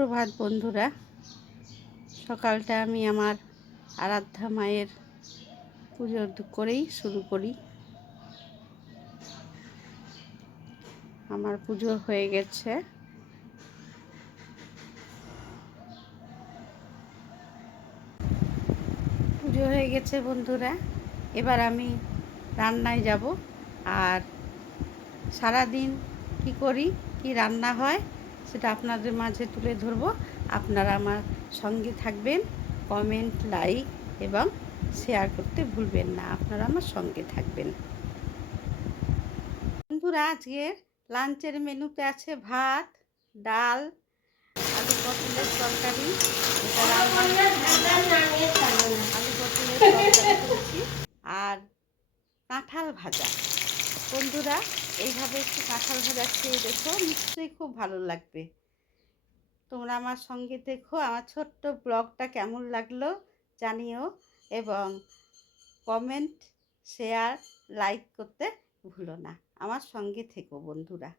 সুপ্রভাত বন্ধুরা। সকালটা আমি আমার আরাধ্যা মায়ের পুজো করেই শুরু করি। আমার পুজো হয়ে গেছে। পুজো হয়ে গেছে বন্ধুরা। এবার আমি রান্নায় যাব। আর সারাদিন কি করি, কি রান্না হয় সেটা আপনাদের মাঝে তুলে ধরবো। আপনারা আমার সঙ্গে থাকবেন। কমেন্ট, লাইক এবং শেয়ার করতে ভুলবেন না। আপনারা আমার সঙ্গে থাকবেন। বন্ধুরা, আজকে লাঞ্চের মেনুতে আছে ভাত, ডাল, আলু পটলের তরকারি। আলু পটলের তরকারি করেছি আর কাঁঠাল ভাজা। বন্ধুরা, এইভাবে একটু কাঁঠাল ভাজা খেয়ে দেখো, নিশ্চয়ই খুব ভালো লাগবে। তোমরা আমার সঙ্গে দেখো। আমার ছোট্ট ব্লগটা কেমন লাগলো জানিও এবং কমেন্ট, শেয়ার, লাইক করতে ভুলো না। আমার সঙ্গে থেকো বন্ধুরা।